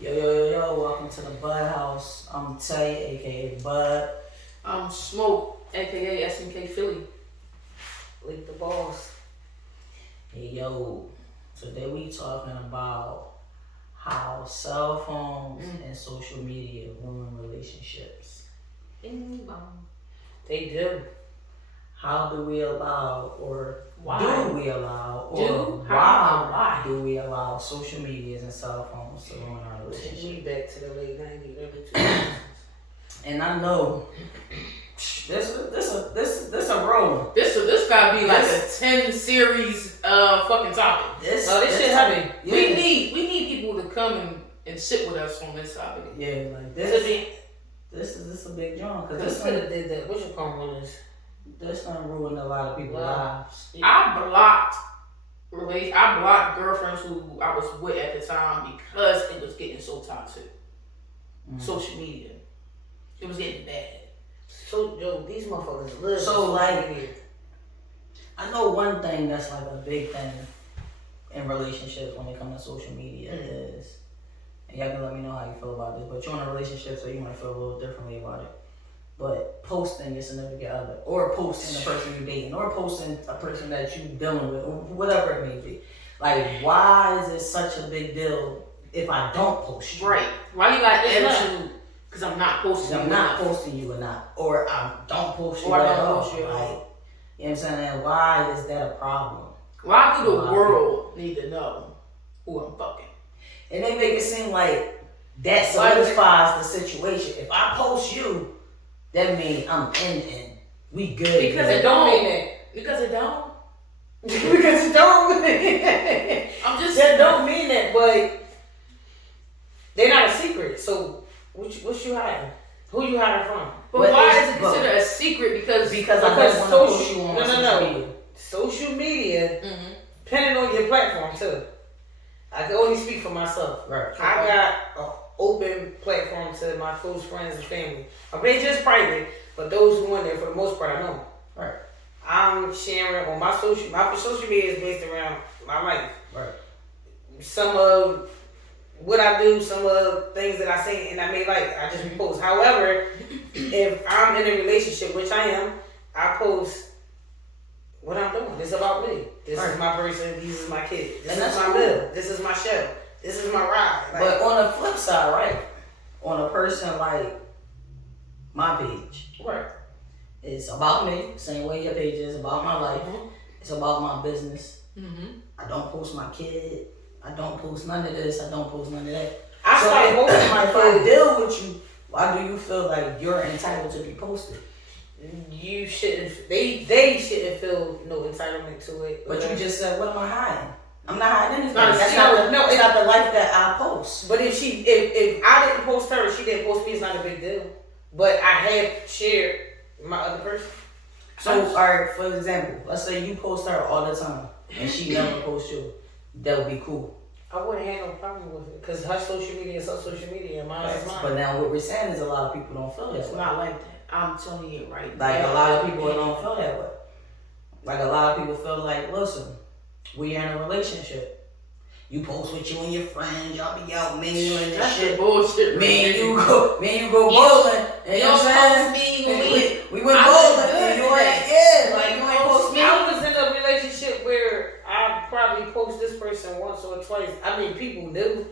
Yo, welcome to the Bud House. I'm Tay, aka Bud. I'm Smoke, aka SMK Philly. With the boss. Hey, yo, today we talking about how cell phones and social media ruin relationships. They do. How do we allow, or Why? do we allow, or why do we allow social medias and cell phones to ruin our Take relationship? me back to the late 90s, early 2000s. And I know this a roll. This gotta be like a 10 series fucking topic. This shit heavy. Yeah. We need people to come and sit with us on this topic. Yeah, like This this a big jump because could have did that. What you call one is? this done ruined a lot of people's Wow. lives. I blocked girlfriends who I was with at the time because it was getting so toxic. Social media. It was getting bad. So, yo, these motherfuckers live. So, like, here. I know one thing that's like a big thing in relationships when it comes to social media is, and y'all can let me know how you feel about this, but you're in a relationship, so you might feel a little differently about it. But posting your significant other, or posting the person you're dating, or posting a person that you're dealing with, or whatever it may be. Like, why is it such a big deal if I don't post you? Right. Why you got It's not. attitude? Because I'm not posting. I'm not posting you or not, or I don't post you Or I at don't all. post you at all. Like, you know what I'm saying? Why is that a problem? Why do the Wow. world need to know who I'm fucking? And they make it seem like that solidifies the situation. If I post you, that means I'm in. We good. Because man. it don't mean that. Because it don't. Because it don't. I'm just. That don't mean that, but they're not a secret. So, what you hiding? Who you hiding from? But why is it considered a secret? Because I don't want to post you on no. social media. Social media, depending on your platform too. I can only speak for myself. Right. I got an open platform to my close friends and family. My page is private, but those who are there, for the most part, I know. Right. I'm sharing on my social media is based around my life. Right. Some of what I do, some of things that I say and I may like, I just repost. However, if I'm in a relationship, which I am, I post what I'm doing. This is about me. This is my person. These is my kid. This is my meal. This is my show. This is my ride. Like, But on the flip side, right? On a person like my page, right. it's about me. Same way your page is about my life. It's about my business. I don't post my kid. I don't post none of this. I don't post none of that. I started posting my if I kids. deal with you, why do you feel like you're entitled to be posted? You shouldn't. They shouldn't feel no entitlement to it. But you just said, what am I hiding? I'm not hiding anything. not a That's secret. not the life that I post. But if I didn't post her, she didn't post me. It's not a big deal. But I have shared my other person. So, alright, for example, let's say you post her all the time and she never posts you. That would be cool. I wouldn't have no problem with it because her social media is her social media and mine is mine. But now what we're saying is a lot of people don't feel that It's way. not like that. I'm telling you right now. Like a lot of people don't feel that way. Like a lot of people feel like, listen, we are in a relationship. You post with you and your friends, y'all be out mingling and That's shit. the bullshit. Me and you go bowling. And you know what I'm saying? We went bowling and you ain't, like you ain't post me. I was in a relationship where I probably post this person once or twice. I mean, people do.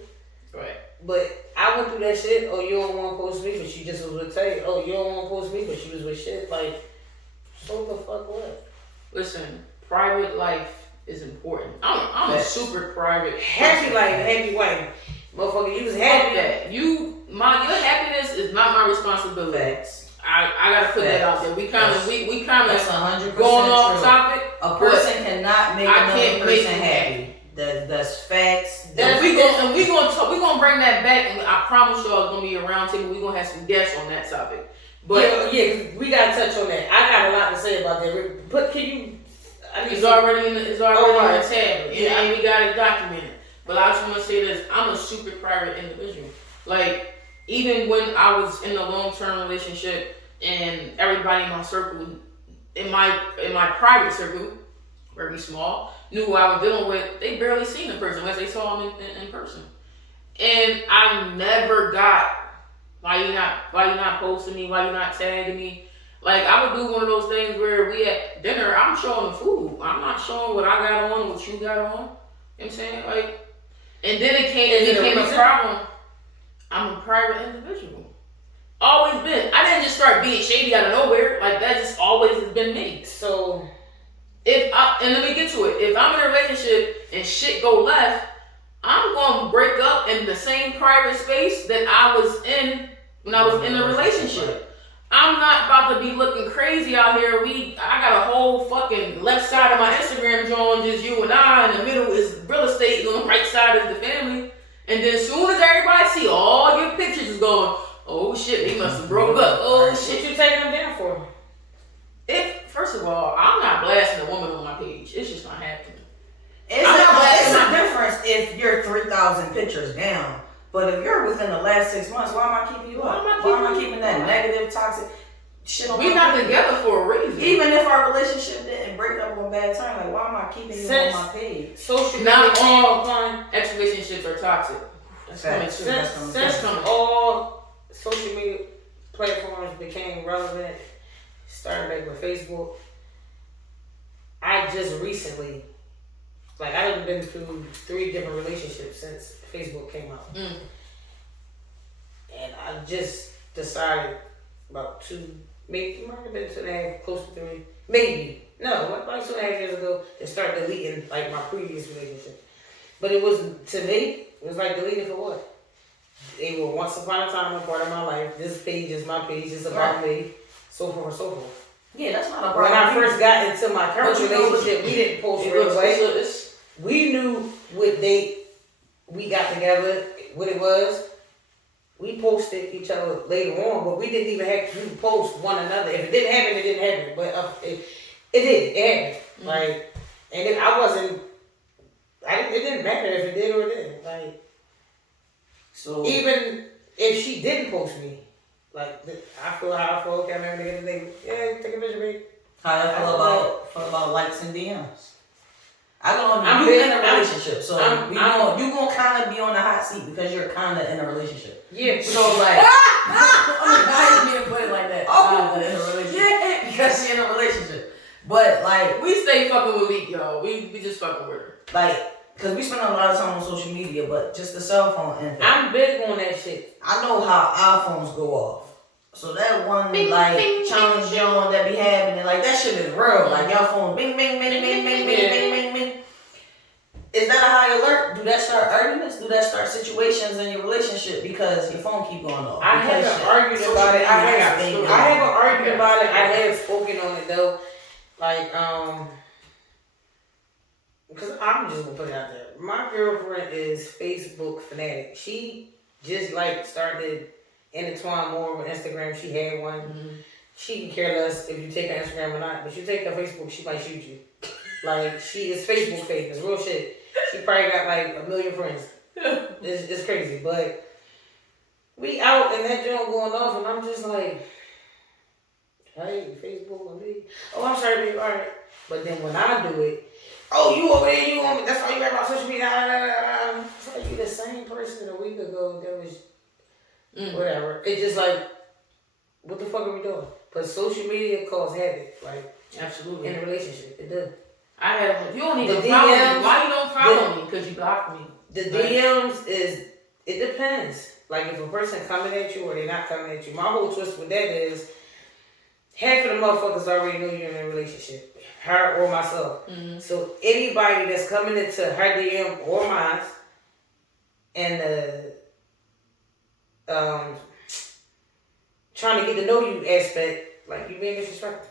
Right. But I went through that shit. Oh, you don't want to post me, but you just was with Tay. Oh, you don't want to post me, but you was with shit. Like, so the fuck what? Listen, private life is important. I'm a super private. Happy life, happy wife. Motherfucker, you was Fuck happy. that. Your happiness is not my responsibility. Facts. I gotta put that out there. We kind of That's 100% going off true. topic. A person cannot make I another can't person make you happy. That's facts. And we gonna bring that back, and I promise y'all it's gonna be a round table. We gonna have some guests on that topic. But yeah, we gotta touch on that. I got a lot to say about that. But can you? it's already in the Alright. tab. Yeah. And we got it documented. But I just want to say this: I'm a super private individual. Like even when I was in a long-term relationship, and everybody in my circle, in my private circle, very small, knew who I was dealing with. They barely seen the person unless they saw him in person. And I never got why you not posting me, why you not tagging me. Like, I would do one of those things where we at dinner, I'm showing the food. I'm not showing what I got on, what you got on. You know what I'm saying? Like, and then it became a problem. I'm a private individual. Always been. I didn't just start being shady out of nowhere. Like, that just always has been me. So, and let me get to it. If I'm in a relationship and shit go left, I'm going to break up in the same private space that I was in when I was in the relationship. I'm not about to be looking crazy out here. I got a whole fucking left side of my Instagram drawing, just you and I. In the middle is real estate, and on the right side is the family. And then as soon as everybody see all your pictures is going, oh shit, they must have broke up. Oh shit. What you taking them down for? First of all, I'm not blasting a woman on my page. It's just not happening. It's a difference if you're 3,000 pictures down. But if you're within the last 6 months, why am I keeping you up? Why am I keeping that negative, toxic shit on my page? We're not together for a reason. Even if our relationship didn't break up on bad terms, like, why am I keeping you on my page? Social not all ex-relationships are toxic. That's coming true. Since all social media platforms became relevant, started back with Facebook, I just recently, like, I've been through 3 different relationships since Facebook came out. And I just decided about 2, maybe it might have been 2.5, close to 3, maybe. No, like 2.5 years ago, to start deleting like my previous relationship. But it was, to me, it was like deleting for what? They were once upon a time a part of my life. This page is my page, it's about me, so forth and so forth. Yeah, that's not a problem. When I first got into my current relationship, we didn't post right away. We knew what date we got together, what it was. We posted each other later on, but we didn't even have to post one another. If it didn't happen, it didn't happen. But it did. It happened. Mm-hmm. Like, and then it didn't matter if it did or it didn't. Like, so even if she didn't post me, like, I feel how I feel. Okay, I remember the other day. Yeah, take a picture, babe. How I feel about likes and DMs. You're in a relationship, so you gonna kind of be on the hot seat because you're kind of in a relationship. Yeah. So like, I didn't mean to put it like that. Oh, in a relationship. Yeah, because you're in a relationship. But like, we stay fucking with Leak, y'all. We just fucking with her. Like, cause we spend a lot of time on social media, but just the cell phone and I'm big on that shit. I know how iPhones go off. So that one bing, like bing, challenge bing, John that be happening, like that shit is real. Like y'all phone bing bing bing bing bing bing bing bing bing. Is that a high alert? Do that start arguments? Do that start situations in your relationship because your phone keep going off? I haven't argued about it. I haven't argued about it. I have spoken on it though. Like, because I'm just gonna put it out there. My girlfriend is Facebook fanatic. She just like started intertwine more with Instagram. She had one. Mm-hmm. She can care less if you take her Instagram or not, but you take her Facebook, she might shoot you. Like, she is Facebook famous, real shit. She probably got like 1 million friends. It's crazy, but we out and that joint going off, and I'm just like, hey, Facebook on me. Oh, I'm sorry, babe. All right. But then when I do it, oh, you over there, you on me. That's all you got about social media. It's like you the same person a week ago that was whatever. It's just like, what the fuck are we doing? But social media causes havoc, like, absolutely, in a relationship. It does. You don't even follow me. Why you don't follow me? Because you blocked me. The DMs it depends. Like, if a person coming at you or they not coming at you. My whole twist with that is half of the motherfuckers already know you're in a relationship. Her or myself. Mm-hmm. So anybody that's coming into her DM or mine and trying to get to know you aspect, like, you being disrespectful.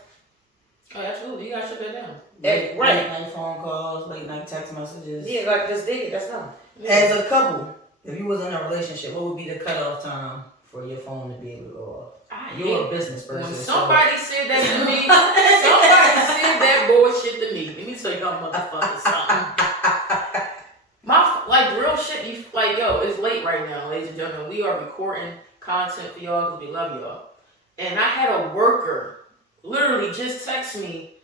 Oh, absolutely. You gotta shut that down. Late night phone calls, late night text messages. Yeah, like, just dig it. That's not. Yeah. As a couple, if you was in a relationship, what would be the cutoff time for your phone to be able to go off? You're a business person. When somebody said that to me, somebody said that bullshit to me. Let me tell y'all motherfuckers something. Like, real shit, it's late right now, ladies and gentlemen. We are recording content for y'all because we love y'all. And I had a worker literally just text me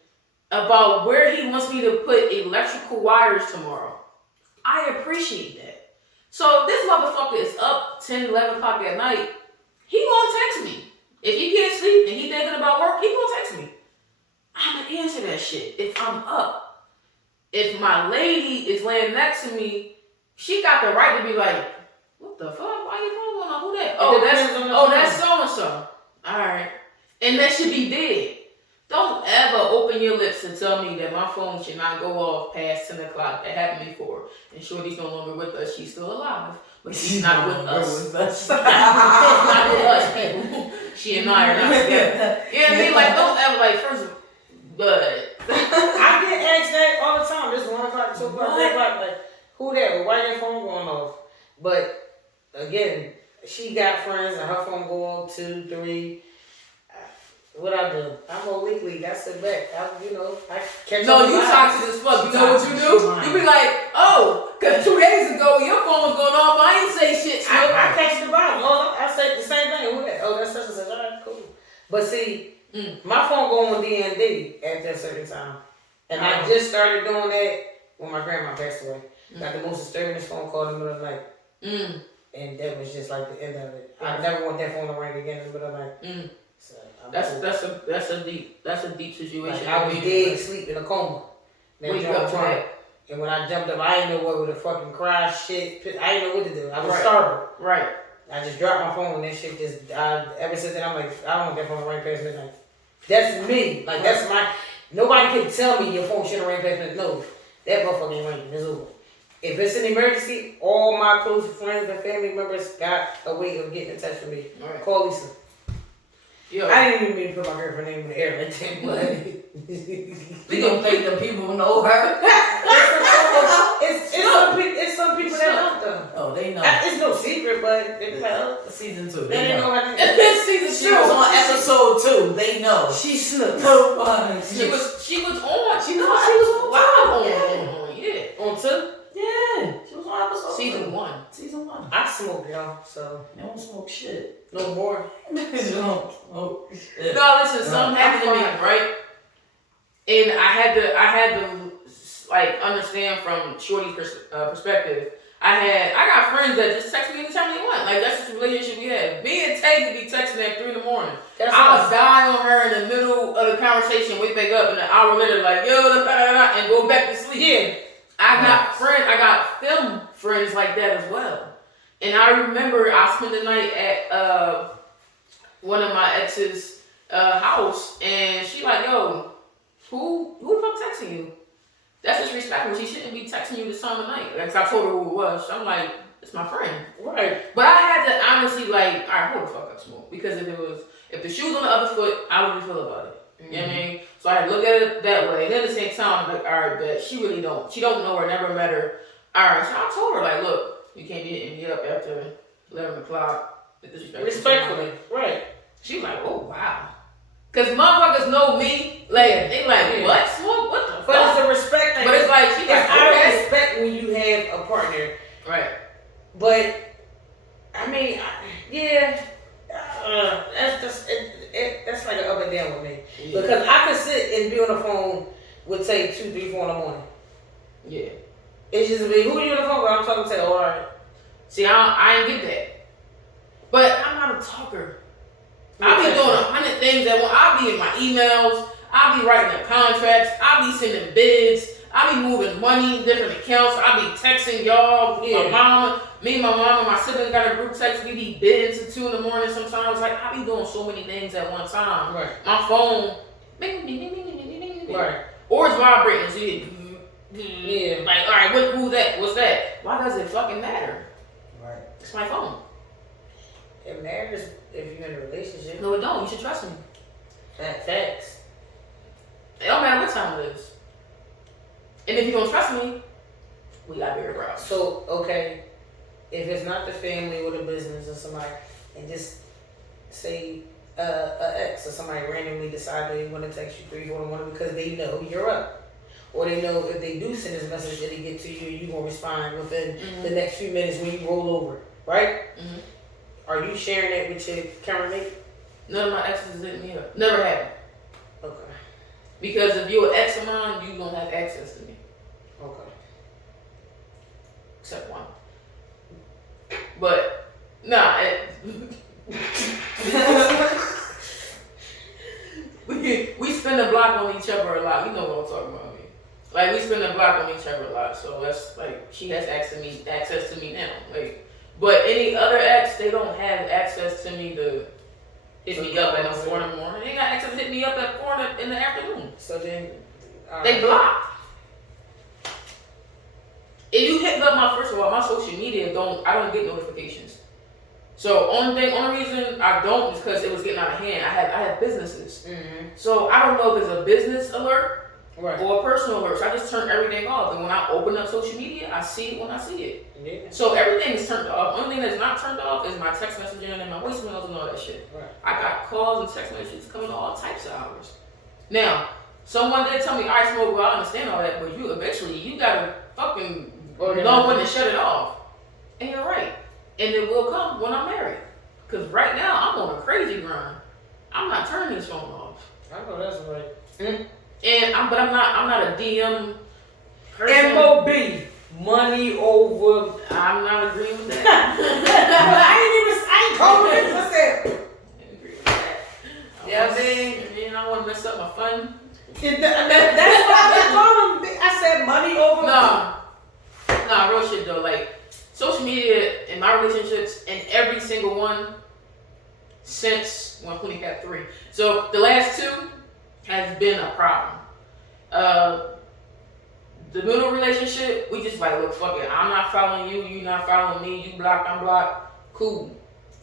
about where he wants me to put electrical wires tomorrow. I appreciate that. So if this motherfucker is up 10, 11 o'clock at night, he gonna text me. If he can't sleep and he thinking about work, he gonna text me. I'm gonna answer that shit if I'm up. If my lady is laying next to me, she got the right to be like, what the fuck? Why you calling on? Who that? That's so and so. Alright. And that should be dead. Don't ever open your lips and tell me that my phone should not go off past 10 o'clock. That happened before. And Shorty's no longer with us. She's still alive. But she's not with us. Not with us, people. She and I are not together. You know what I mean? Like, don't ever, like, first of all, but I get asked that all the time. This 1 o'clock, 2 o'clock, 3 o'clock. Like, who that? Well, why your phone going off? But, again, she got friends and her phone go off 2, 3. What I do? I'm on weekly. I sit back. I catch up. No, you toxic as fuck. You know what you do? You be like, oh, because 2 days ago your phone was going off. I ain't say shit. I catch the vibe. I say the same thing. Who that? Oh, that's such and such. All right, cool. But see, my phone go on D&D at that certain time. And I just started doing that when my grandma passed away. Got the most disturbing phone call in the middle of the night. And that was just like the end of it. I never want that phone to ring again in the middle of the night. So that's a deep situation. Like I was dead, sleep in a coma. Then wake up to that. And when I jumped up, I didn't know what to fucking cry, shit. I didn't know what to do. I was startled. Right. I just dropped my phone and that shit just, ever since then, I'm like, I don't want that phone to ring past midnight. That's me. Like, that's my, nobody can tell me your phone shouldn't ring past midnight. No, that motherfucker ain't ringing. It's over. If it's an emergency, all my close friends and family members got a way of getting in touch with me. Right. Call Lisa. Yo. I didn't even mean to put my girlfriend name in the air like that, but we don't think the people know her. it's some people that don't though. Oh, they know. It's no secret, but they be like, oh, Season 2. they didn't know how to. Season She was on episode 2. They know. She slipped. She was on. She was on. Wow. Yeah. On 2? Yeah. She was on episode Season 2. 1. Season 1. I smoke, y'all, so. They don't smoke shit. No more. They don't smoke shit. No, listen, something happened to me, right? And I had to like understand from Shorty's perspective. I got friends that just text me anytime they want. Like that's just the relationship we have. Me and Tay could be texting at 3 in the morning. I'll die on her in the middle of the conversation, wake back up, and an hour later, like yo, and go back to sleep. Yeah. I got film friends like that as well. And I remember I spent the night at one of my ex's house, and she like, yo, who the fuck texting you? That's disrespectful. She shouldn't be texting you this time of night. Like, I told her who it was. So I'm like, it's my friend. Right. But I had to honestly like, all right, hold the fuck up, Smoke. Because if the shoe was on the other foot, I wouldn't feel about it. You know what I mean? So I had to look at it that way. And then at the same time, I'm like, all right, but she really don't. She don't know her, never met her. All right, so I told her, like, look, you can't be hitting me up after 11 o'clock. Respectfully. Right. She was like, oh, wow. Because motherfuckers know me. Like, they like, what? Smoke? What the fuck? But it's a respect thing. But it's like, she like, I okay. respect when you have a partner. Right. But, I mean, yeah. That's like an up and down with me. Yeah. Because I can sit and be on the phone with, say, 2, 3, 4 in the morning. Yeah. It's just me. Who are you on the phone with? I'm talking to, say, all right. See, I ain't get that. But I'm not a talker. I be doing 100 things at once. I be in my emails. I be writing the contracts. I be sending bids. I be moving money in different accounts. I be texting y'all. Yeah. My mama, me and my mama, my siblings got a group text. We be bidding to 2 in the morning sometimes. Like, I be doing so many things at one time. Right. My phone, right. Or it's vibrating. So you yeah. Like, all right, who's that? What's that? Why does it fucking matter? Right. It's my phone. It matters if you're in a relationship. No, it don't. You should trust me. Facts. It don't matter what time it is. And if you don't trust me, we got bigger problems. So, okay, if it's not the family or the business or somebody, and just say an ex or somebody randomly decide they want to text you 3, 4 in the morning because they know you're up. Or they know if they do send this message that they get to you, you're going to respond within the next few minutes when you roll over, right? Mm-hmm. Are you sharing that with your current mate? None of my exes hit me up. Never have. Okay. Because if you're an ex of mine, you don't have access to me. Okay. Except one. But nah, we spend the block on each other a lot. You know what I'm talking about, me. Like we spend the block on each other a lot. So that's like she has access to me now. Like, but any other ex, they don't have access to me to hit me up at 4 in the morning. They ain't got access to hit me up at 4 in the afternoon. So then They block. If you hit me up first of all, my social media I don't get notifications. So only reason I don't is because it was getting out of hand. I have businesses. Mm-hmm. So I don't know if it's a business alert or a personal alert. So I just turn everything off. And when I open up social media, I see it when I see it. Yeah. So everything is turned off. Only thing that's not turned off is my text messaging and my voicemails and all that shit. Right. I got calls and text messages coming all types of hours. Now, someone did tell me, I smoke, well, I understand all that, but you gotta fucking know when to shut it off. And you're right. And it will come when I'm married. Because right now, I'm on a crazy grind. I'm not turning this phone off. I know that's right. But I'm not a DM person. MOB. Money over. I'm not agreeing with that. I ain't calling it. What's that? I agree with that. I want to mess up my fun. That's what I've been calling. I said money over. Nah, real shit though. Like, social media in my relationships, and every single one since, well, I've only got 3. So the last 2 has been a problem. The middle relationship, we just like, look, fuck it. I'm not following you. You not following me. You blocked, I'm blocked. Cool.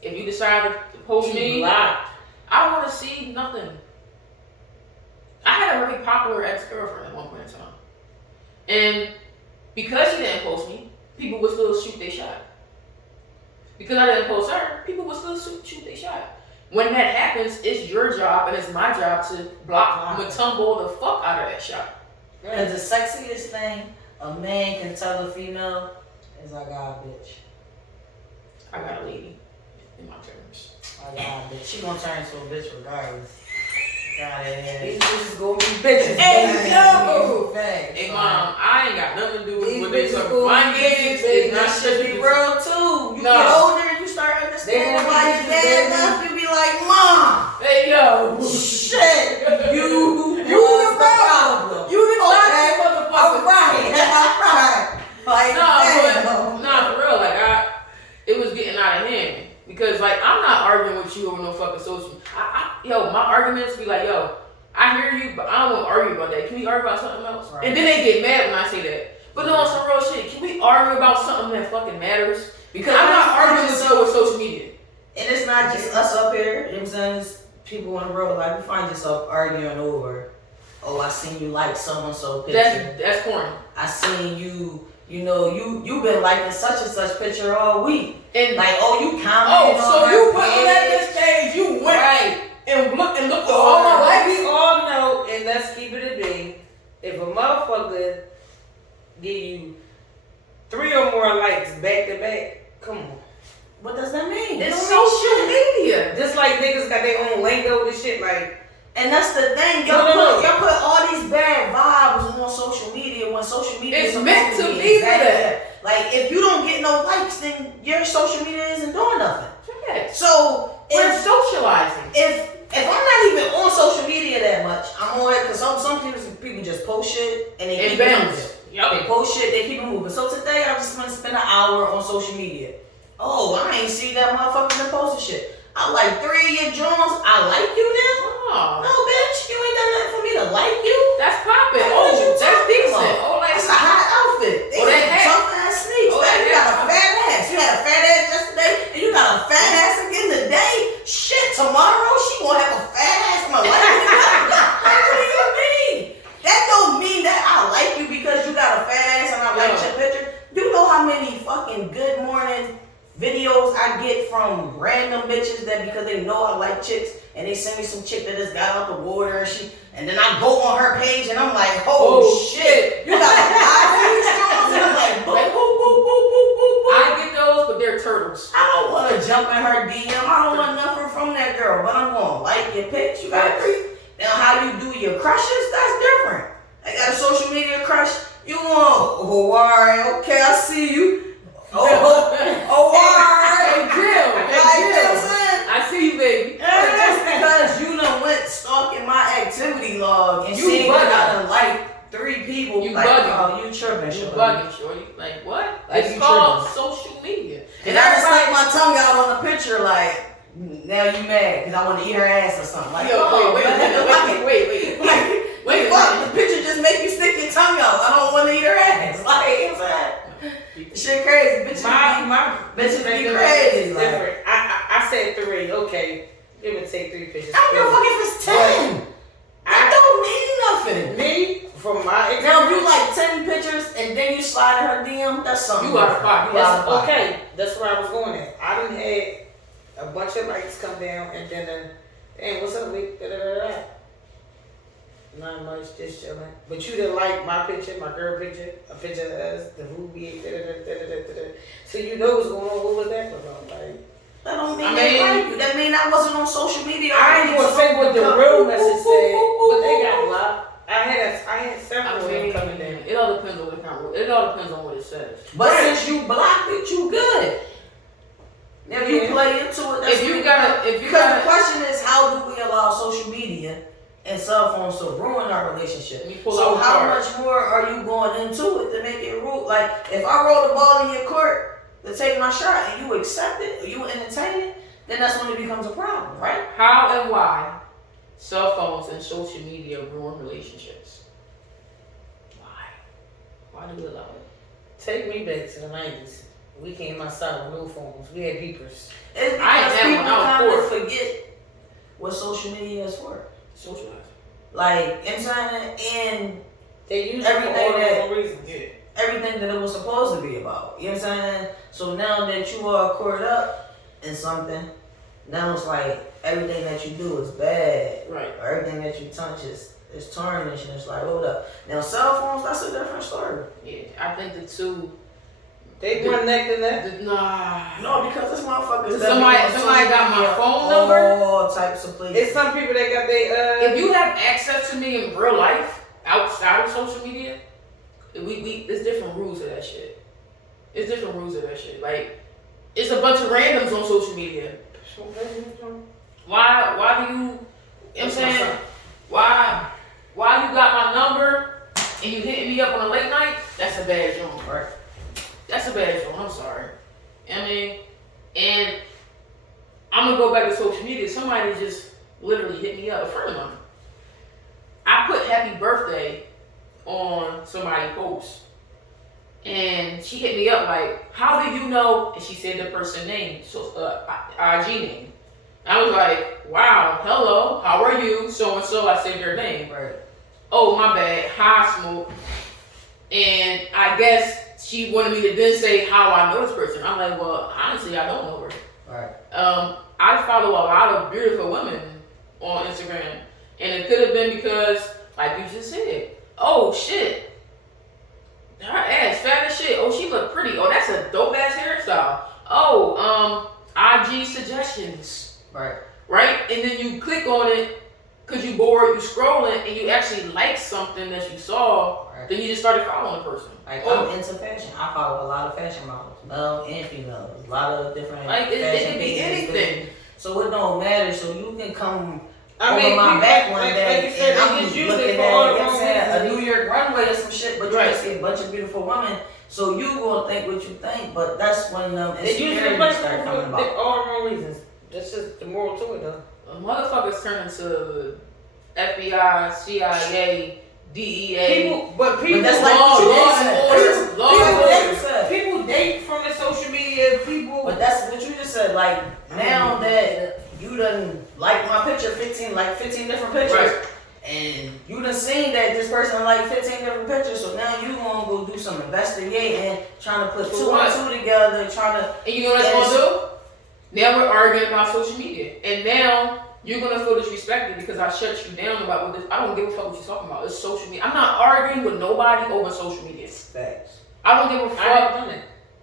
If you decide to post me, I don't want to see nothing. I had a really popular ex-girlfriend at one point in time. And because she didn't post me, people would still shoot their shot. Because I didn't post her, people would still shoot their shot. When that happens, it's your job and it's my job to block Matumbo the fuck out of that shot. Because the sexiest thing a man can tell a female is, I got a bitch. I got a lady in my terms. I got a bitch. She gonna turn into a bitch regardless. These bitches gonna be bitches. Hey, yo! Hey, Mom, I ain't got nothing to do with what they talking about. My kids, is not that should be real too. You get older and you start understanding why your dad left. You be like, Mom! Hey, yo! Shit! You the problem. You the toxic motherfucker. Alright. Like, nah, for real. Like, it was getting out of hand. Because, like, I'm not arguing with you over no fucking social. My arguments be like, yo, I hear you, but I don't want to argue about that. Can we argue about something else? Right. And then they get mad when I say that. But no, on some real shit, can we argue about something that fucking matters? Because I'm not arguing with you with social media. And it's not just us up here, you know what I'm saying? It's people in the world, like, you find yourself arguing over, oh, I seen you like so-and-so picture. That's corny. I seen you, you've been liking such and such picture all week. And like, oh, you commented on her you put on this page, you went right. and looked for all my likes. We all know, and let's keep it a thing, if a motherfucker give you 3 or more likes back to back, come on. What does that mean? It's social media. Just like niggas got their own lingo and shit, like. And that's the thing. Y'all put all these bad vibes on social media when social media is meant to be that. Like, if you don't get no likes, then your social media isn't doing nothing. Yes. So we're socializing. If I'm not even on social media that much, I'm on it because some people just post shit and they keep it moving. Yep. They post shit, they keep it moving. So today I just want to spend an hour on social media. Oh, I ain't see that motherfucker that posted shit. I like 3 of your drawings. I like you now? Oh. No, bitch, you ain't done nothing for me to like you. That's popping. Like, Oh, that's decent. Oh, like, that's a hot outfit. They got tough ass sneaks. You got a fat ass. You had a fat ass yesterday, and you got a fat ass again today. Shit, tomorrow she gonna have a fat ass. I'm gonna like you. Like, what do you mean? That don't mean that I like you because you got a fat ass and I like your picture. You know how many fucking good morning videos I get from random bitches that because they know I like chicks and they send me some chick that just got out the water and then I go on her page and I'm like, oh shit, you got a lot of these songs? And I'm like, boop, boop, boop, boop, boop, boop, boop. I get those, but they're turtles. I don't want to jump in her DM. I don't want nothing from that girl, but I'm going to like your pics. You got 3. Now how you do your crushes, that's different. I got a social media crush. You want, oh, all right, okay, I see you. Oh, alright. Hey, Jill. Like, Hey, you know what I'm Jill. saying? I see you, baby. But just because you done went stalking my activity log and You seeing that I bugging. done like 3 people, You like, bugging. oh, you tripping, You shorty. bugging, shorty. Like, what? Like, It's you called tripping. social media. And I just stuck my tongue out on the picture, like, now you mad because I want to eat her ass or something. Like, Yo, oh, wait, man. wait. Fuck, the picture just make you stick your tongue out. I don't want to eat her ass. Like, you know what I'm saying? Shit crazy. Bitches bitches be crazy. It's Like, different. I said 3. Okay, give and take 3 pictures. I don't give a fuck if it's 10. That don't mean nothing. Me, from my experience. Now, if you like 10 pictures and then you slide in her DM, that's something. You out of different. pocket. You out of pocket. Okay, that's where I was going at. I done had a bunch of likes come down, and then, damn, what's up, Lee? Da-da-da-da. Not much, just chilling. But you didn't like my picture, my girl picture, a picture of us, the food we ate, da-da-da-da-da-da-da. So you know what's going on. What was that about? Like, That don't mean I they mean- like you. That mean I wasn't on social media. I ain't gonna say what the real message said, but they got a lot. I had several of them coming down. It all depends on what it all depends on what it says. But Right. since you blocked it, you good. If you Yeah. play into it, that's If you what got, if you because got, the question is, how do we allow social media and cell phones to ruin our relationship? Let me pull So up a how card. much more are you going into it to make it rule? Like, if I roll the ball in your court to take my shot and you accept it, or you entertain it, then that's when it becomes a problem, right? how and why cell phones and social media ruin relationships? Why do we allow it? Take me back to the 90s. We came outside with no phones. We had beepers. It's because I ain't had people one. I kind was of forget what social media is for. Socialize. Like, you know what I'm saying? And They use it for Everything all the that- wrong reasons. Yeah. everything that it was supposed to be about. You know what I'm saying? So now that you are caught up in something, now it's like everything that you do is bad. Right. Or everything that you touch is tarnished, and it's like, hold up. Now cell phones, that's a different story. Yeah. I think the two. They run neck to neck. Nah. No, because this motherfuckers. Somebody got my phone number. All types of places. It's some people that got they If you have access to me in real life outside of social media, there's different rules of that shit. It's different rules of that shit. Like, it's a bunch of randoms on social media. Why do you? You know what I'm saying? Why you got my number and you hitting me up on a late night? That's a bad joint. Right. That's a bad joint. I'm sorry. I mean, and I'm gonna go back to social media. Somebody just literally hit me up, a friend of mine. I put happy birthday on somebody's post. And she hit me up like, how do you know? And she said the person's name, so IG name. I was like, wow, hello, how are you? So and so, I said their name. Right. Oh, my bad, hi, Smoke. And I guess she wanted me to then say how I know this person. I'm like, well, honestly, I don't know her. Right. I follow a lot of beautiful women on Instagram, and it could have been because, like you just said, oh shit, her ass fat as shit. Oh, she look pretty. Oh, that's a dope ass hairstyle. Oh, IG suggestions, Right. right? And then you click on it because you bored, you scrolling, and you actually like something that you saw. Right. Then you just started following the person. Like, Oh. I'm into fashion. I follow a lot of fashion models, male and female. A lot of different Like, it fashion could be pages. anything. So it don't matter. So you can come I over mean, my people- back one like day you said, and I'm they just just use looking it at, for you all know the what I'm wrong saying, a reasons. New York runway or some shit, but you Right. just see a bunch of beautiful women. So you gonna think what you think, but that's when They use it insecurities start coming for about. all the wrong reasons. That's just the moral to it, though. Motherfuckers turn into FBI, CIA, DEA. People, but But that's like Law- what you law just and order. said. Law People and date- order. people date from the social media. People. But that's what you just said. Like now that you done like my picture 15 different pictures. Right. And you done seen that this person like 15 different pictures, so now you gonna go do some investigating, trying to put For two what? and two together, trying to. And you know what that's gonna do? Now we're arguing about social media. And now you're gonna feel disrespected because I shut you down about what this. I don't give a fuck what you're talking about. It's social media. I'm not arguing with nobody over social media. Facts. I don't give a I have fuck. done it.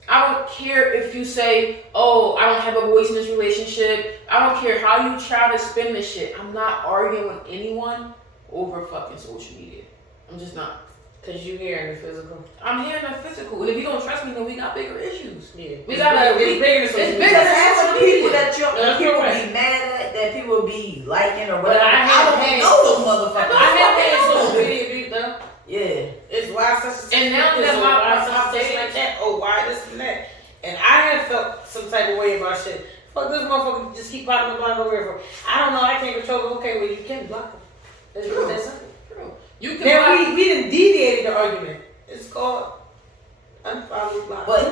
I don't care if you say, oh, I don't have a voice in this relationship. I don't care how you try to spin this shit. I'm not arguing with anyone over fucking social media. I'm just not. Cause you hearing the physical. I'm hearing the physical. And if you don't trust me, then we got bigger issues. Yeah. We got it's bigger than it's social bigger media. Because than half of social the people media. that people right. be mad at, that people be liking or But whatever, I I have don't had- know those motherfuckers. I have had social media abuse though. Yeah. It's why such and such And now like this, that or my- why such my and such stage- like that, oh why this and that. And I have felt some type of way about shit. Fuck this motherfucker just keep popping up over here for. I don't know, I can't control it. Okay, well you can block him. That's True. that simple. True. You can Then we done deviated the argument. It's called unfollow block. But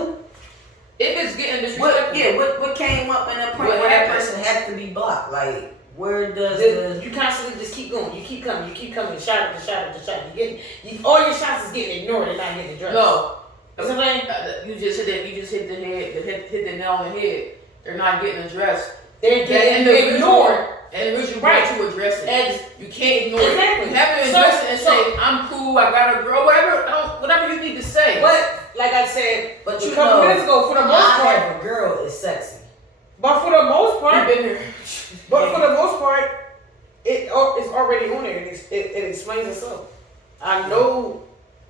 if it's getting disrespectful. what came up in that point What where that happened? person has to be blocked? Like, where does the You constantly just keep going. You keep coming. Shot after shot after shot. All your shots is getting ignored and not getting addressed. No. You know what I'm saying? You just hit that. You just hit the head. Hit the nail on the head. They're not getting addressed. They're That getting individual- ignored. And the reason Right. to address it. Ex- You can't ignore Exactly. it. You have to So- address it and so- say, "I'm cool. I got a girl. Whatever you need to say." But like I said, But a you couple know, minutes ago, for the most I part, have a girl is sexy. but for the most You've part, been there. but for the most part, it's already on there. It explains itself. I know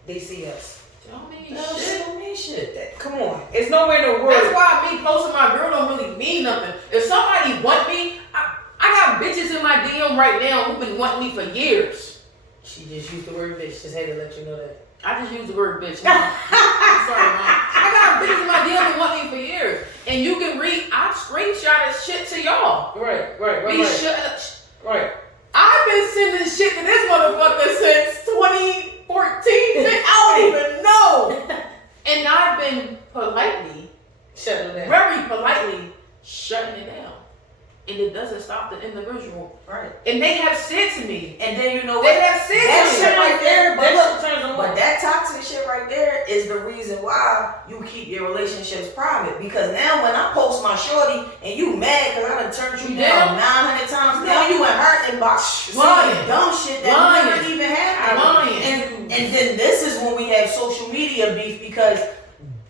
they see us. Don't mean No, shit. shit don't mean shit. Come on, it's nowhere in the world. That's why me posting my girl don't really mean nothing. If somebody want me, I got bitches in my DM right now who've been wanting me for years. She just used the word bitch. Just had to let you know that. I just use the word bitch. I'm sorry, Mom. I got bitches in my DM who want me for years. And you can read, I screenshotted shit to y'all. Right. Be shut up. Right. I've been sending shit to this motherfucker since 2014. I don't even know. And I've been politely, Shut it down. very politely shutting it down. And it doesn't stop the individual. Right. And they have said to me, And then you know they what? have said That to shit me, right there, but That look, shit turns them but on. that toxic shit right there is the reason why you keep your relationships private. Because now when I post my shorty and you mad because I done turned you down 900 times, now you in her inbox Lying. saying dumb shit that Lying. never even happened. Lying. And then this is when we have social media beef because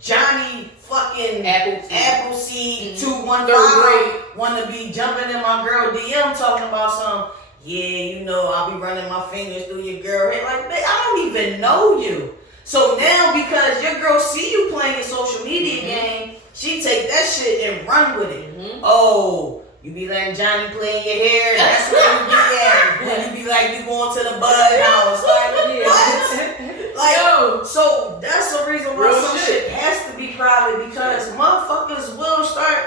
Johnny fucking Appleseed 215 wanna be jumping in my girl DM talking about some, yeah, you know, I'll be running my fingers through your girl head. Like, bitch, I don't even know you. So now because your girl see you playing a social media game, she take that shit and run with it. Oh, you be letting Johnny play in your hair, that's where you be at. When you be like, you going to the bud house. Like, what? Like, Yo. so that's the reason why Real some shit has to be private because motherfuckers will start.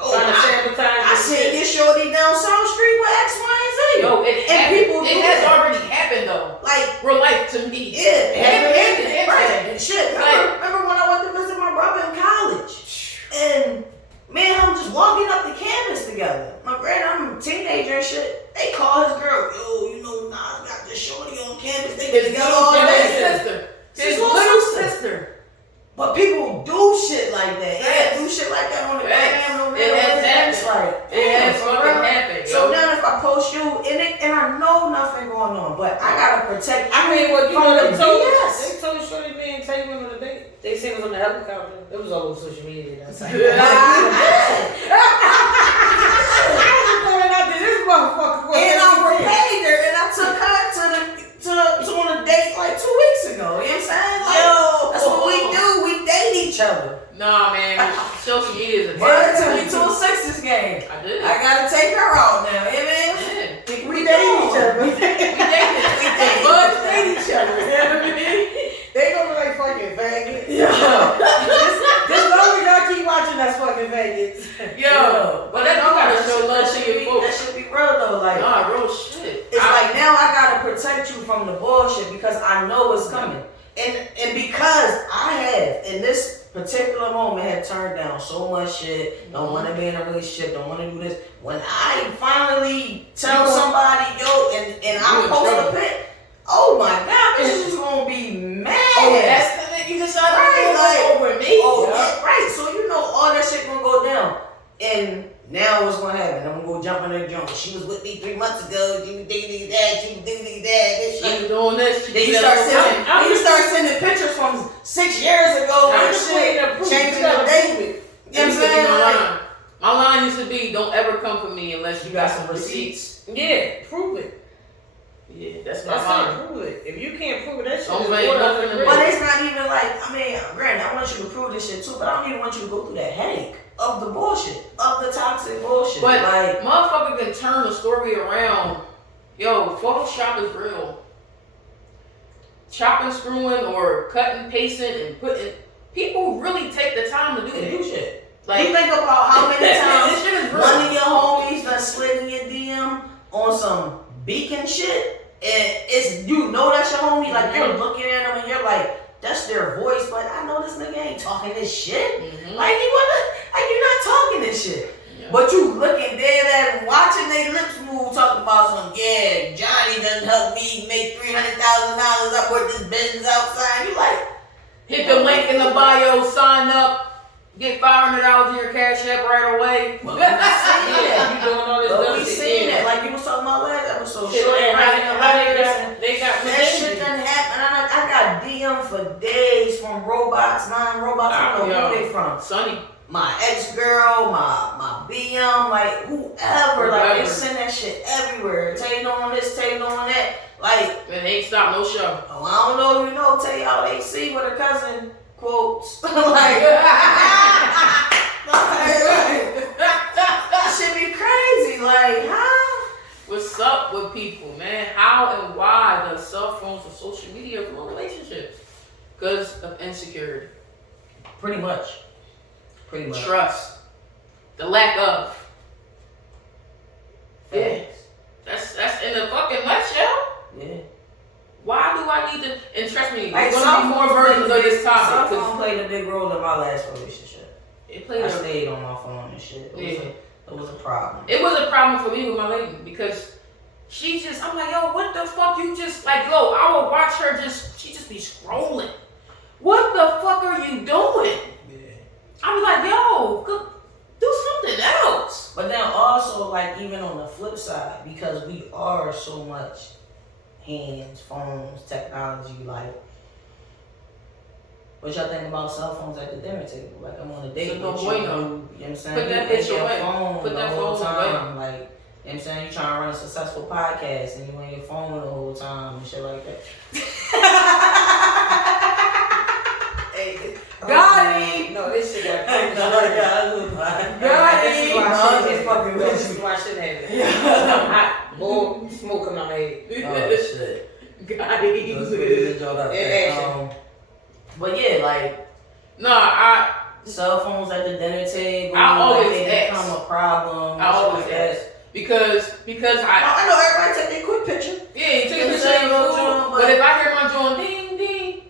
Oh, Trying to I sabotage. seen this shorty down South Street with X, Y, and Z. yo, it And happened. people do It has that. already happened though. Like, Real life to me. yeah, It right. And shit. Remember when I went to visit my brother in college? And man, I'm just walking up the campus together. My grand, I'm a teenager and shit. They call his girl, yo, you know, Nas got this shorty on campus. They been together all His day. sister. His His little little sister. sister. But people do shit like that. Facts. Yeah, do shit like that on the Facts. gram, no It real has that's happened. right. It has for fucking real. happened, So yo. now if I post you, and I know nothing going on, but I gotta protect you. I mean, what you from know, the they told BS. Shorty man, tell you when on the date. They said it was on the helicopter. It was all over social media. That's like, this motherfucker. And I repaid her, and I took her to on a date like 2 weeks ago. You know what I'm saying? Like, that's what we do. We date each other. Nah, man. Social media is a But took me to a Sixers game. I did. I gotta take her out now. You know what I mean? Yeah. We date each other. We dated. The buds date each other. You know what I mean? They gonna be like fucking faggots. Yeah. Just long as y'all keep watching that's fucking faggots. Yo, but that you gotta show love to your That folks. should be real though. Like, Nah, real shit. it's like now I gotta protect you from the bullshit because I know it's coming. And because I have in this particular moment have turned down so much shit, don't want to be in a relationship, don't want to do this. When I finally tell somebody, yo, and I You in post a trouble. pic, oh my god, bitches is gonna be mad. Oh, that's the thing you decided Right, to like, go over me. Oh, yeah, right. So you know all that shit gonna go down. And now what's gonna happen? I'm gonna go jump in the jump. She was with me 3 months ago. She was diggity that. She was diggity that. She was doing this. Then you start sending. Then you start sending pictures from 6 years ago I'm and just shit. waiting to prove Changing you the gotta date. prove it. You know what I'm saying? Like, My line used to be, don't ever come for me unless you you got got some some receipts. receipts. Yeah, prove it. Yeah, that's not That's mine. not prove it. If you can't prove it, that shit Don't is blame water nothing under the to But bridge. it's not even like, I mean, granted, I want you to prove this shit too, but I don't even want you to go through that headache of the bullshit, of the toxic bullshit. But like, motherfucker can turn the story around. Yo, Photoshop is real. Chopping, screwing, or cutting, pasting, and putting. People really take the time to do they that. do shit. Like, You think about how many this times shit is real. one of your homies done slid in your DM on some beacon shit, and it's, you know that's your homie, like you're looking at them and you're like, that's their voice, but I know this nigga ain't talking this shit. Mhm. Like you're not talking this shit. Yeah. But you looking dead at them, watching their lips move, talking about some, yeah, Johnny done helped me make $300,000. I bought this business outside. You like, Hit the link in the bio, sign up, get $500 in your Cash App right away. well, we seen that. You doing all this But dumb we shit. seen that, like you was talking about last episode. Shit, Shorty and writing how letters, they got that shit done happened. I got DM for days from robots, non-robots. I don't know who they from. Sonny. My ex-girl, my BM, like whoever, like they send that shit everywhere. Taking on this, taking on that. Like, Man, they ain't stop no show. oh, I don't know if you know, tell y'all they see what a cousin quotes. like, that shit be crazy. Like, how? What's up with people, man? How and why does cell phones and social media ruin relationships? Because of insecurity, Pretty much. Pretty much. trust, the lack of. Yeah, Facts. that's in the fucking nutshell. Yeah. Why do I need to? And trust me, Like, there's gonna be more versions of this Cell topic. phone played a big role in my last relationship. It played I a stayed on my phone and shit. It was a problem. It was a problem for me with my lady because she just, I'm like, yo, what the fuck? You just, like, yo, I would watch her she just be scrolling. What the fuck are you doing? Yeah. I was like, yo, go do something else. But then also, like, even on the flip side, because we are so much hands, phones, technology, like, what y'all think about cell phones at the dinner table? Like, I'm on a date So with no you, bueno. you know what I'm saying? Put that You bitch your away. phone Put the that whole phone time. Like, you know what I'm saying? You trying to run a successful podcast and you on your phone the whole time and shit like that. Hey, Got him. No, this shit got crazy. This is why I shouldn't have it. I'm hot. Bull, smoke coming out my head. Oh, shit. Got Let's put it. this joke out In there. action. But yeah, like, Nah, cell phones at the dinner table, I always like, they ask. become a problem. I always shit like that. ask. Because I know everybody take their quick picture. yeah, you take a Yes, picture sir, of your food, Joan, but if I hear my joint ding ding,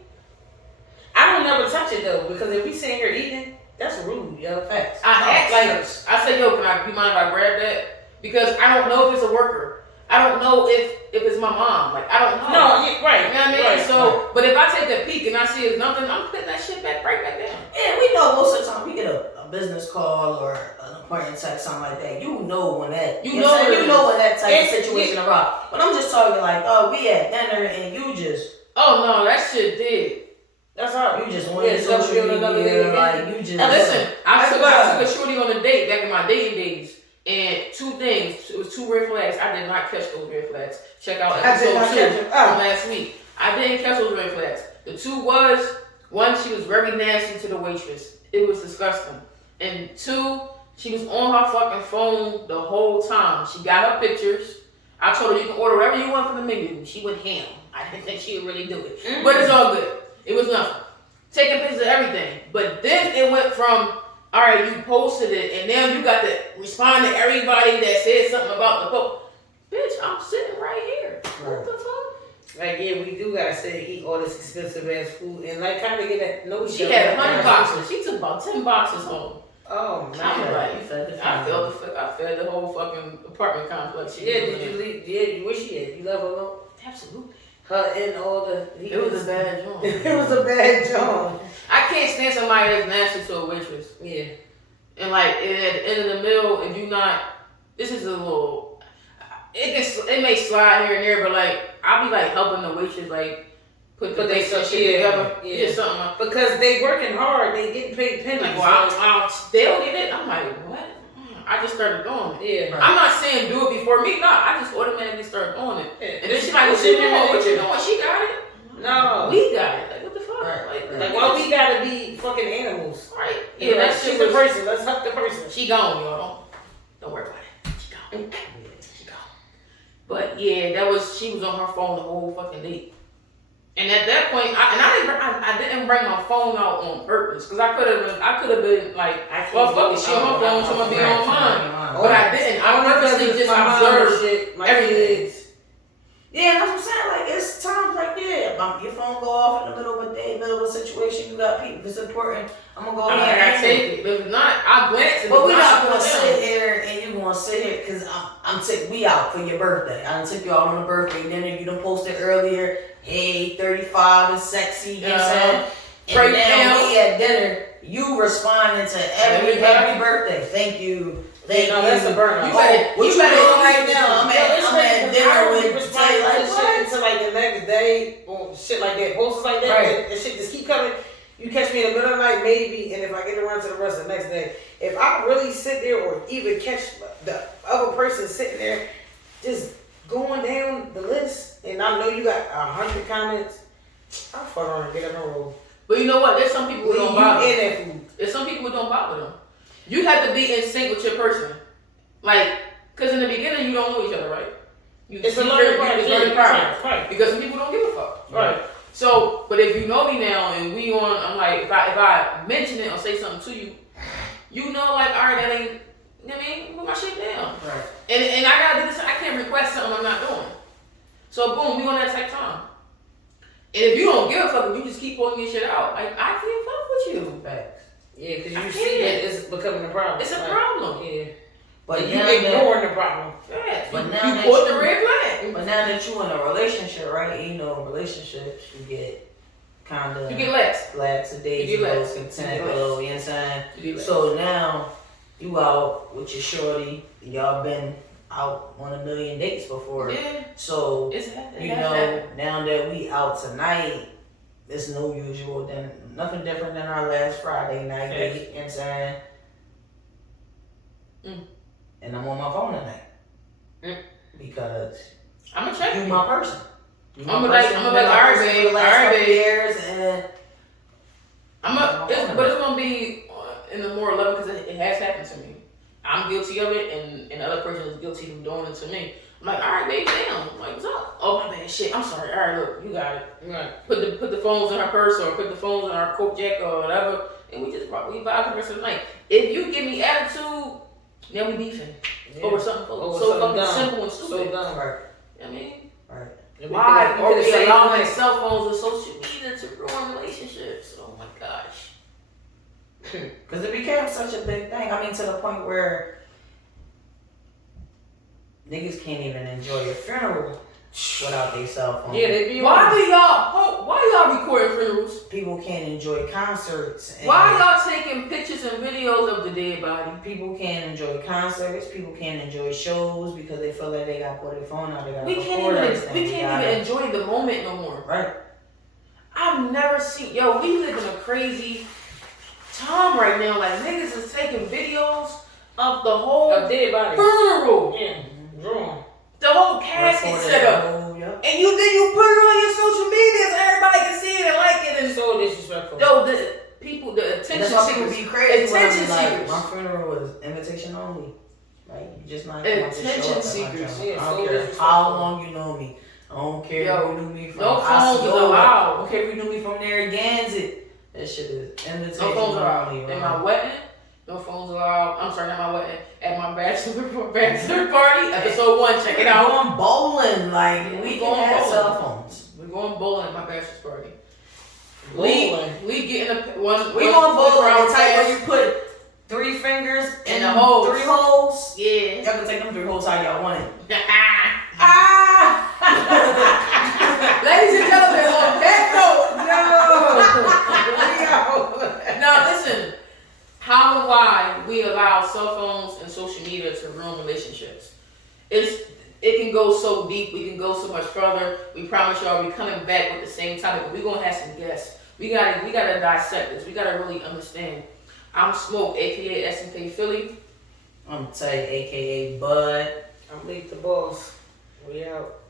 I don't never touch it though, because if we sitting here eating, that's rude, yo. Facts. I ask first. I say, yo, can you mind if I grab that? Because I don't know if it's a worker. I don't know if it's my mom. Like, I don't know. No, yeah, right. You know what I mean? Right, So, but if I take a peek and I see it's nothing, I'm putting that shit right back down. Yeah, we know most of the time we get a business call or an appointment text, something like that. You know when that You know what I'm saying? what it You know when that type of It's- situation arrives. But I'm just talking like, oh, we at dinner and you just Oh no, that shit did. That's how on Yeah, your social double bill another media, day like again. you just Now listen, I That's took wild. a shorty on a date back in my dating days. And two things, it was two red flags. I did not catch those red flags. Check out I did episode not 2 catch them. from last week. I didn't catch those red flags. The two was, one, she was very nasty to the waitress. It was disgusting. And two, she was on her fucking phone the whole time. She got her pictures. I told her you can order whatever you want from the menu. She went ham. I didn't think she would really do it. But it's all good. It was nothing. Taking pictures of everything. But then it went from, all right, you posted it, and now you got to respond to everybody that said something about the post. Bitch, I'm sitting right here. What the fuck? Like, yeah, we do gotta sit and eat all this expensive ass food and like kind of get that no. She had 100 boxes. She took about 10 boxes home. Oh I'm man. like, you fed the I family. fed the whole fucking apartment complex. She Yeah, was did in. you leave? Yeah, where she at? You left her alone? Absolutely. Her and all the. It was a bad joint. It was a bad job. I can't stand somebody that's nasty to a waitress. Yeah. And like, and at the end of the meal, if you not, this is a little, it may slide here and there, but like, I'll be like helping the waitress like put Put the they shit stuff- yeah, together. yeah. Just something like, Because they working hard. They getting paid pennies. well, I'll still get it. I'm like, what? I just started doing it. Yeah. I'm not saying do it before me. No, I just automatically started doing it. Yeah. And then she like, what you doing? What you doing? She got it. No. We got it. Like, what the fuck? Right. Like, why we gotta be fucking animals? Right. Yeah, Yeah, that she's shit the was. person. Let's help the person. She gone, y'all. Don't worry about it. She gone. She gone. But yeah, she was on her phone the whole fucking day. And at that point, I didn't bring my phone out on purpose because I could have been like, well, fuck it, she on her phone, so I'm gonna be on mine. But I didn't. I purposely just observed everything. Yeah, that's what I'm saying. Like, it's times like, your phone go off in the middle of a day, middle of a situation. You got people. If it's important, I'm gonna go I ahead gotta and take it. But if not, I'll glance at it. But we not gonna sit here and you gonna sit here because we out for your birthday. I done took you out on a birthday dinner. You done posted earlier. Hey, 35 is sexy. You know what I'm saying? And now we at dinner. You responding to every happy birthday. Thank you. Thank you. That's a burn. What you doing right now? I'm at dinner with responding to shit until like the next day or shit like that. Posts like that. Right. And shit just keep coming. You catch me in the middle of the night, maybe, and if I get around to the rest of the next day, if I really sit there or even catch the other person sitting there, just going down the list, and I know you got 100 comments, I'll fuck on and get up and roll. But you know what? There's some people who don't bother. In that food. There's some people who don't bother them. You have to be in sync with your person. Like, because in the beginning, you don't know each other, right? It's a learning process. Right. Because some people don't give a fuck. Right. So, but if you know me now and we on, I'm like, if I mention it or say something to you, you know, like, all right, that ain't, you know what I mean? Put my shit down. Right. And I gotta do this, I can't request something I'm not doing. So, boom, we on that type time. And if you don't give a fuck, if you just keep pulling your shit out, like, I can't fuck with you. Facts. Yeah, because you see that it's becoming a problem. It's a problem. Yeah. But you ignoring the problem. Yeah. But you now put the red flag. But now that you in a relationship, right? You know, in relationships, you get kind of... You get lax. Lackadaisical, You get lax. content, you know what I'm saying? You get lax. So now, you out with your shorty. Y'all been out on 1,000,000 dates before. Yeah. So, It's happening. you know, now that we out tonight, it's no usual, nothing different than our last Friday night date, you know what I'm saying? And I'm on my phone tonight. Because I'm gonna check you my person. You I'm gonna like, all right, babe, all right, babe. Years and but it's gonna be in the more level because it has happened to me. I'm guilty of it, and the other person is guilty of doing it to me. I'm like, all right, babe, damn. I'm like, what's up? Oh my bad, shit. I'm sorry. All right, look, you got it. Right. Put the phones in her purse or put the phones in our coat jacket or whatever, and we vibe the rest of the night. If you give me attitude, then we beefing over something so fucking simple and stupid. So dumb, right? I mean, right. why are we allowing cell phones and social media to ruin relationships? Oh my gosh. Because it became such a big thing. I mean, to the point where niggas can't even enjoy a funeral without their cell phone. Yeah, they be. Why y'all recording funerals? People can't enjoy concerts. Why y'all taking pictures and videos of the dead body? People can't enjoy concerts. People can't enjoy shows because they feel like they got to pull their phone out. They got We can't even enjoy the moment no more. Right. I've never seen. We live in a crazy time right now. Like niggas is taking videos of the whole dead body funeral. Yeah, drawn. The whole casket setup. And you put it on your social media so everybody can see it and like it. And so disrespectful. The attention That's why people seekers. be crazy. Attention Like, seekers. my funeral was invitation only. Like, you just not attention seekers. I don't care how long you know me. I don't care who knew me from. No phones is allowed. I don't care if you knew me from Narragansett. That shit is invitation no phones allowed. only. At my wedding, no phones allowed. I'm sorry, not my wedding. At my bachelor party, episode 1, check it out. We're going bowling. Like, we going can have bowling. cell phones. We're going bowling at my bachelor's party. Bowling. We getting one. We going bowling. The type where you put 3 fingers in the holes. 3 holes. Yeah. Y'all can take them 3 holes how y'all want it. Ladies and gentlemen, on that note, No. now listen. How and why we allow cell phones and social media to ruin relationships? It can go so deep. We can go so much further. We promise y'all we coming back with the same topic. But we gonna have some guests. We gotta dissect this. We gotta really understand. I'm Smoke, aka SNK Philly. I'm Tay, aka Bud. I'm Leak the Boss. We out.